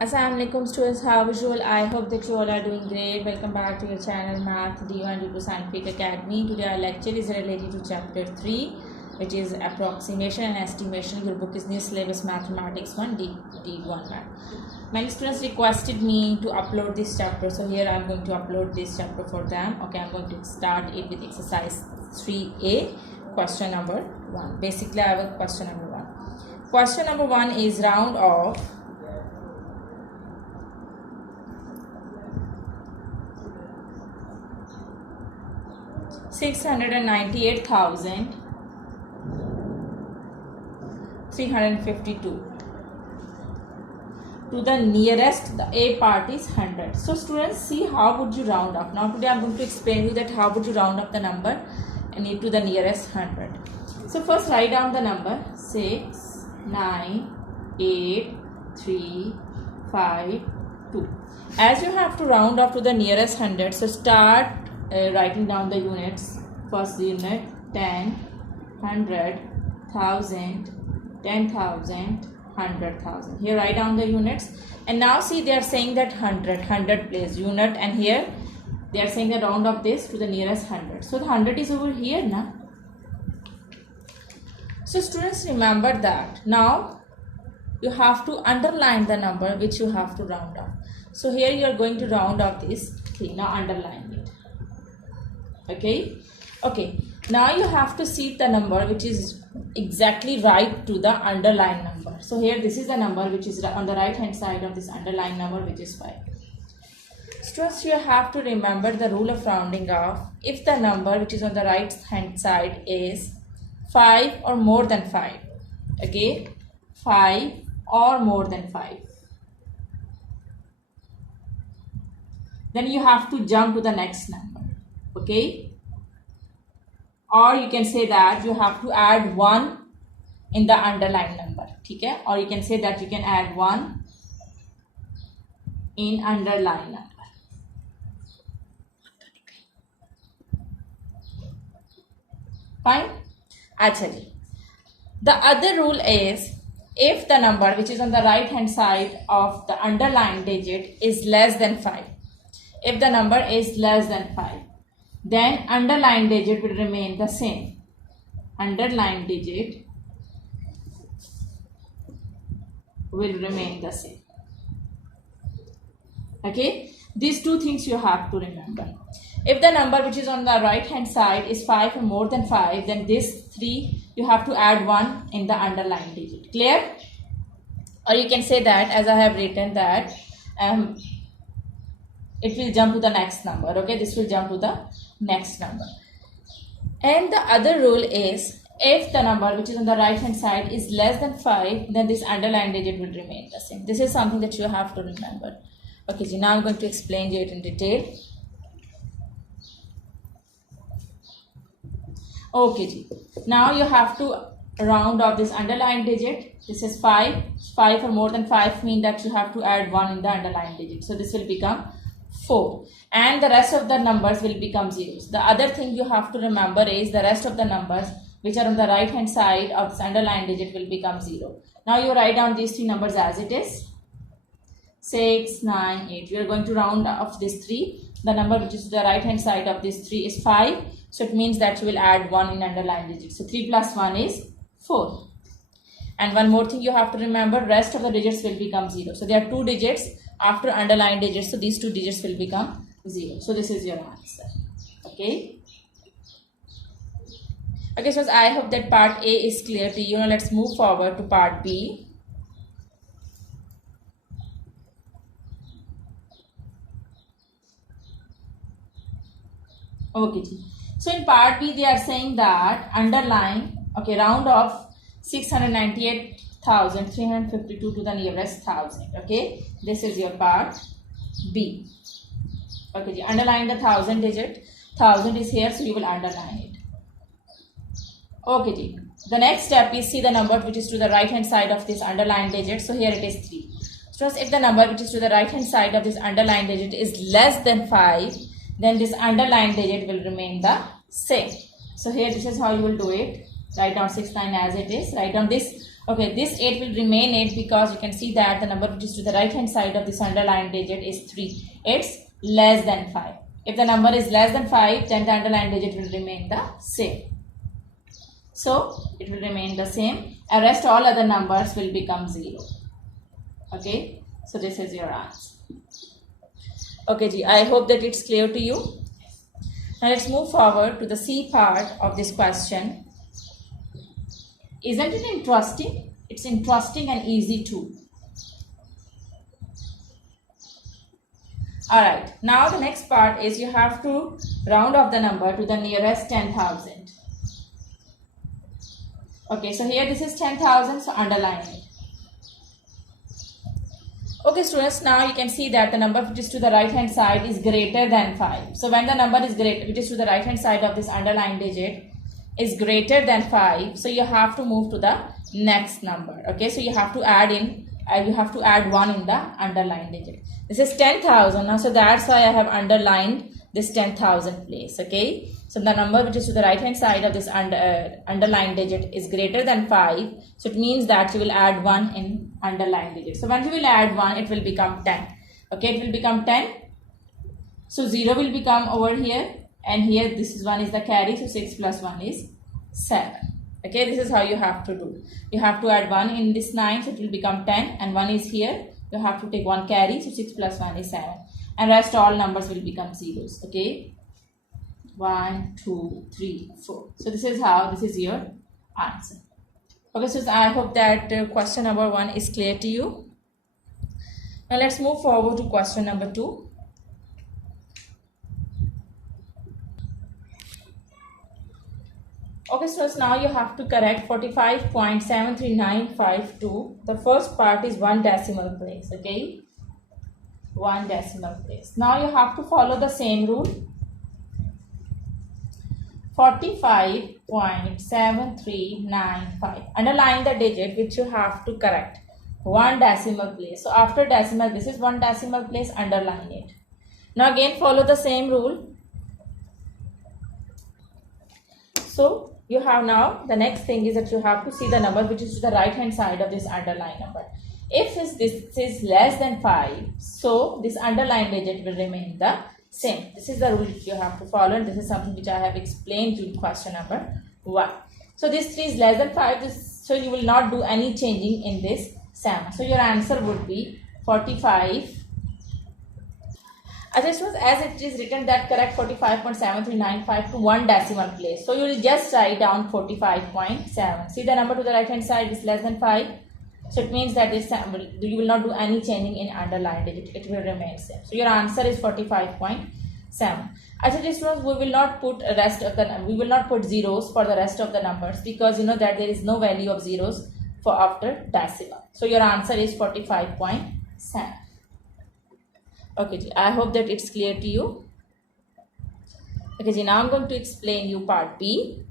Assalamualaikum students, how usual. I hope that you all are doing great. Welcome back to your channel Math D1 due to Scientific Academy. Today our lecture is related to chapter 3, which is approximation and estimation. Your book is New Syllabus Mathematics 1 D1 Math. Many students requested me to upload this chapter, so here I am going to upload this chapter for them. Okay, I am going to start it with exercise 3A, question number 1. Basically, I have a question number 1. Question number 1 is round off 698,352 to the nearest. The A part is 100. So students, see how would you round up. Now today I am going to explain you that how would you round up the number and it to the nearest 100. So first write down the number 6, 9, 8, 3, 5, 2. As you have to round up to the nearest 100, so start writing down the units. First unit 10, 100, 1000, 10,000, 100,000. Here write down the units, and now see they are saying that 100 place unit, and here they are saying that round up this to the nearest 100. So the 100 is over here now. So students, remember that now you have to underline the number which you have to round up. So here you are going to round up this thing. Now underline it. Okay, now you have to see the number which is exactly right to the underlined number. So here this is the number which is on the right hand side of this underlined number, which is 5. Students, you have to remember the rule of rounding off. If the number which is on the right hand side is 5 or more than 5, okay, 5 or more than 5, then you have to jump to the next number, okay? Or you can say that you have to add 1 in the underlying number, okay? Or you can say that you can add 1 in underlying number. Fine? Actually, the other rule is, if the number which is on the right hand side of the underlying digit is less than 5, if the number is less than 5, then underlying digit will remain the same. Underlying digit will remain the same. Okay, these two things you have to remember. If the number which is on the right hand side is 5 or more than 5, then this 3 you have to add 1 in the underlying digit. Clear? Or you can say that, as I have written, that it will jump to the next number. Okay, this will jump to the next number. And the other rule is, if the number which is on the right hand side is less than 5, then this underlying digit will remain the same. This is something that you have to remember. Okay, so now I'm going to explain it in detail. Okay, now you have to round off this underlying digit. This is 5. 5 or more than 5 mean that you have to add 1 in the underlying digit. So this will become 4, and the rest of the numbers will become zeros. The other thing you have to remember is the rest of the numbers which are on the right hand side of this underlying digit will become 0. Now you write down these 3 numbers as it is. 6, 9, 8. We are going to round off this 3. The number which is to the right hand side of this 3 is 5. So it means that you will add 1 in underlying digit. So 3 plus 1 is 4. And one more thing you have to remember, rest of the digits will become 0. So there are 2 digits after underlying digits. So these 2 digits will become 0. So this is your answer. Okay. Okay, so I hope that part A is clear to you. Now let's move forward to part B. Okay, so in part B they are saying that underline, okay, round off 698,352 to the nearest 1000. Okay, this is your part B. Okay, underline the 1000 digit. 1000 is here, so you will underline it. Okay, the next step is, see the number which is to the right hand side of this underlined digit. So here it is 3. So if the number which is to the right hand side of this underlined digit is less than 5, then this underlined digit will remain the same. So here this is how you will do it. Write down 6, 9 as it is. Write down this Okay, this 8 will remain 8 because you can see that the number which is to the right hand side of this underlined digit is 3. It's less than 5. If the number is less than 5, then the underlined digit will remain the same. So it will remain the same, and rest all other numbers will become 0. Okay, so this is your answer. Okay, Ji, I hope that it's clear to you. Now let's move forward to the C part of this question. Isn't it interesting? It's interesting and easy too. Alright, now the next part is you have to round off the number to the nearest 10,000. Okay, so here this is 10,000, so underline it. Okay students, now you can see that the number which is to the right hand side is greater than 5. So when the number is greater, which is to the right hand side of this underlined digit is greater than 5, so you have to move to the next number. Okay, so you have to add in, you have to add 1 in the underlined digit. This is 10,000 now, so that's why I have underlined this 10,000 place. Okay, so the number which is to the right hand side of this underlined digit is greater than 5, so it means that you will add 1 in underlined digit. So once you will add 1, it will become 10. Okay, it will become 10. So 0 will become over here, and here this is 1 is the carry, so 6 plus 1 is 7. Okay, this is how you have to do. You have to add 1 in this 9, so it will become 10, and 1 is here. You have to take 1 carry, so 6 plus 1 is 7, and rest all numbers will become zeros. Okay, 1, 2, 3, 4. So this is how, this is your answer. Okay, so I hope that question number 1 is clear to you. Now let's move forward to question number 2. Okay, so now you have to correct 45.73952. The first part is 1 decimal place. Okay, 1 decimal place. Now you have to follow the same rule. 45.7395. Underline the digit which you have to correct. 1 decimal place. So after decimal, this is 1 decimal place, underline it. Now again follow the same rule. So you have now, the next thing is that you have to see the number which is to the right hand side of this underlined number. If this is less than 5, so this underlined digit will remain the same. This is the rule you have to follow, and this is something which I have explained in question number 1. So this 3 is less than 5, so you will not do any changing in this sum. So your answer would be 45. As it is written that correct 45.7395 to 1 decimal place. So you will just write down 45.7. See the number to the right hand side is less than 5. So it means that this you will not do any changing in underlined digit. It will remain same. So your answer is 45.7. As it is, we will not put zeros for the rest of the numbers, because you know that there is no value of zeros for after decimal. So your answer is 45.7. Okay, I hope that it's clear to you. Okay, now I'm going to explain you part B.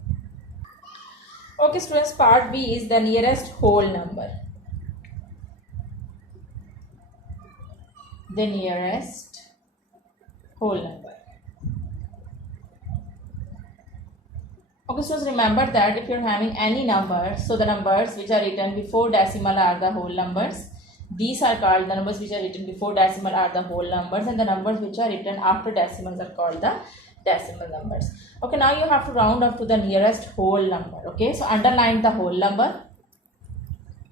Okay, students, part B is the nearest whole number. The nearest whole number. Okay, so remember that if you're having any number, so the numbers which are written before decimal are the whole numbers. These are called, the numbers which are written before decimal are the whole numbers, and the numbers which are written after decimals are called the decimal numbers. Okay, now you have to round up to the nearest whole number. Okay, so underline the whole number.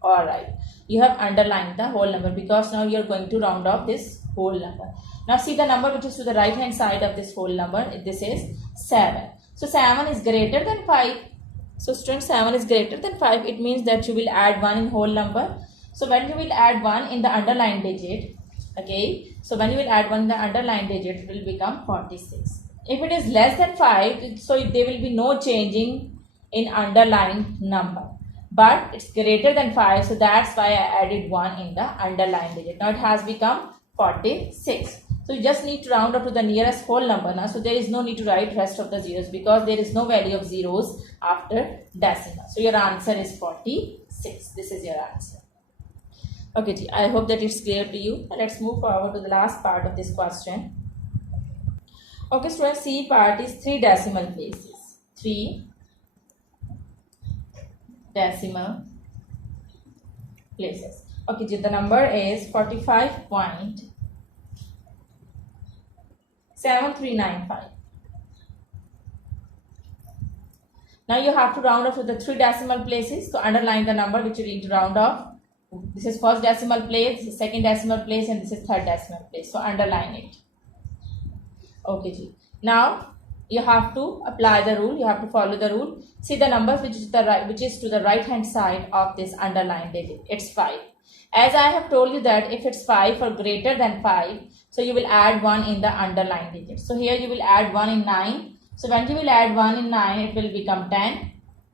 Alright, you have underlined the whole number because now you are going to round off this whole number. Now see the number which is to the right hand side of this whole number. This is 7. So 7 is greater than 5. So students, 7 is greater than 5. It means that you will add 1 in whole number. So when you will add 1 in the underlined digit, okay, so when you will add 1 in the underlined digit, it will become 46. If it is less than 5, so there will be no changing in underlined number. But it's greater than 5, so that's why I added 1 in the underlined digit. Now it has become 46. So you just need to round up to the nearest whole number now. So there is no need to write rest of the zeros because there is no value of zeros after decimal. So your answer is 46. This is your answer. Okay, I hope that it's clear to you. Let's move forward to the last part of this question. Okay, students, C part is 3 decimal places. 3 decimal places. Okay, the number is 45.7395. Now you have to round off to the 3 decimal places. So underline the number which you need to round off. This is first decimal place, this is second decimal place, and this is third decimal place. So underline it. Okay, Ji. Now you have to apply the rule. You have to follow the rule. See the numbers which is to the right hand side of this underlined digit. It's 5. As I have told you that if it's 5 or greater than 5, so you will add 1 in the underlined digit. So here you will add 1 in 9. So when you will add 1 in 9, it will become 10.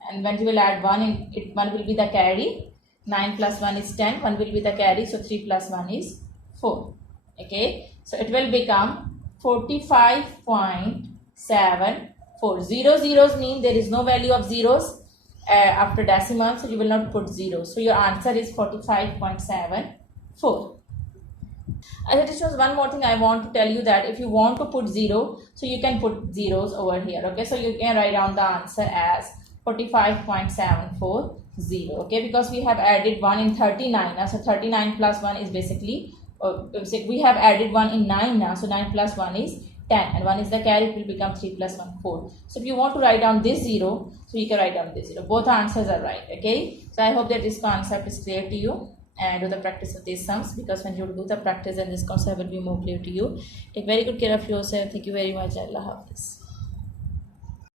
And when you will add 1 in it, 1 will be the carry. 9 plus 1 is 10. 1 will be the carry. So 3 plus 1 is 4. Okay. So it will become 45.74. Zeros mean there is no value of zeros after decimal. So you will not put zeros. So your answer is 45.74. And it shows one more thing I want to tell you, that if you want to put 0, so you can put zeros over here. Okay, so you can write down the answer as 45.740. Okay, because we have added 1 in 39 now, so 39 plus 1 is basically we have added 1 in 9 now, so 9 plus 1 is 10, and 1 is the carry. It will become 3 plus 1 4. So if you want to write down this 0, so you can write down this 0. Both answers are right. Okay, so I hope that this concept is clear to you, and do the practice of these sums, because when you do the practice, then this concept will be more clear to you. Take very good care of yourself. Thank you very much. Allah Hafiz.